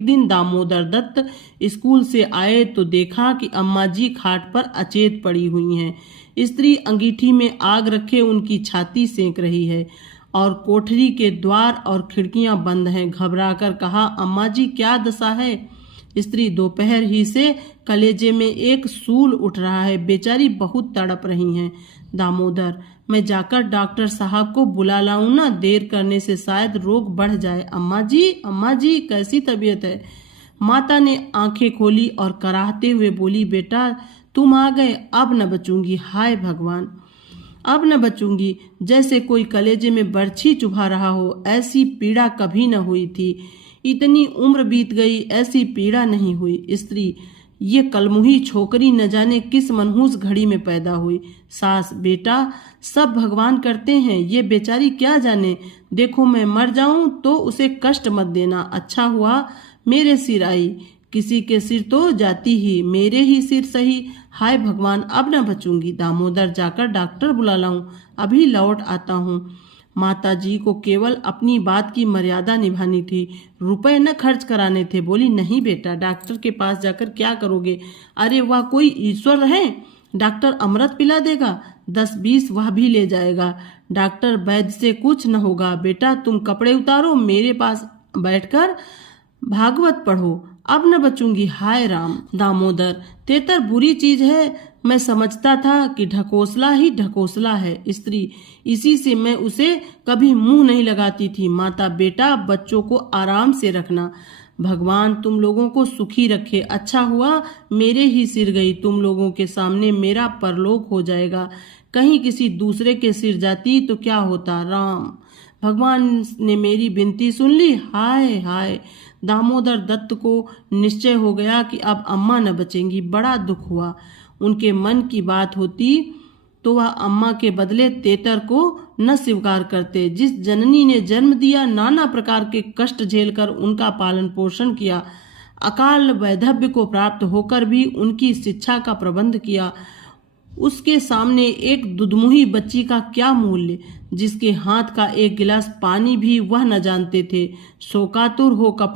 दिन दामोदर दत्त स्कूल से आए तो देखा कि अम्मा जी खाट पर अचेत पड़ी हुई हैं। स्त्री अंगीठी में आग रखे उनकी छाती सेंक रही है और कोठरी के द्वार और खिड़कियां बंद हैं। घबराकर कहा, अम्मा जी क्या दशा है? स्त्री, दोपहर ही से कलेजे में एक सूल उठ रहा है, बेचारी बहुत तड़प रही हैं। दामोदर, मैं जाकर डॉक्टर साहब को बुला लाऊं ना? देर करने से शायद रोग बढ़ जाए। अम्मा जी कैसी तबीयत है? माता ने आंखें खोली और कराहते हुए बोली, बेटा तुम आ गए, अब न बचूंगी। हाय भगवान, अब न बचूंगी। जैसे कोई कलेजे में बर्छी चुभा रहा हो, ऐसी पीड़ा कभी न हुई थी। इतनी उम्र बीत गई, ऐसी पीड़ा नहीं हुई। स्त्री, ये कलमुही छोकरी न जाने किस मनहूस घड़ी में पैदा हुई। सास, बेटा सब भगवान करते हैं, ये बेचारी क्या जाने। देखो मैं मर जाऊं तो उसे कष्ट मत देना। अच्छा हुआ मेरे सिर आई, किसी के सिर तो जाती ही, मेरे ही सिर सही। हाय भगवान, अब न बचूंगी। दामोदर, जाकर डॉक्टर बुला लाऊं? अभी लौट आता हूँ। माता जी को केवल अपनी बात की मर्यादा निभानी थी, रुपए न खर्च कराने थे। बोली, नहीं बेटा, डॉक्टर के पास जाकर क्या करोगे? अरे वह कोई ईश्वर है? डॉक्टर अमृत पिला देगा, 10-20 वह भी ले जाएगा। डॉक्टर वैद्य से कुछ न होगा। बेटा तुम कपड़े उतारो, मेरे पास बैठकर भागवत पढ़ो। अब न बचूंगी। हाय राम। दामोदर, तेतर बुरी चीज है, मैं समझता था कि ढकोसला ही ढकोसला है। स्त्री, इसी से मैं उसे कभी मुंह नहीं लगाती थी। माता, बेटा बच्चों को आराम से रखना, भगवान तुम लोगों को सुखी रखे। अच्छा हुआ मेरे ही सिर गई, तुम लोगों के सामने मेरा परलोक हो जाएगा। कहीं किसी दूसरे के सिर जाती तो क्या होता। राम, भगवान ने मेरी विनती सुन ली। हाय हाय। दामोदर दत्त को निश्चय हो गया कि अब अम्मा न बचेंगी। बड़ा दुख हुआ। उनके मन की बात होती तो वह अम्मा के बदले तेतर को न स्वीकार करते। जिस जननी ने जन्म दिया, नाना प्रकार के कष्ट झेलकर उनका पालन पोषण किया, अकाल वैधव्य को प्राप्त होकर भी उनकी शिक्षा का प्रबंध किया, उसके सामने एक दुधमुही बच्ची का क्या मूल्य, जिसके हाथ का एक गिलास पानी भी वह न जानते थे। शोकातुर हो कपड़े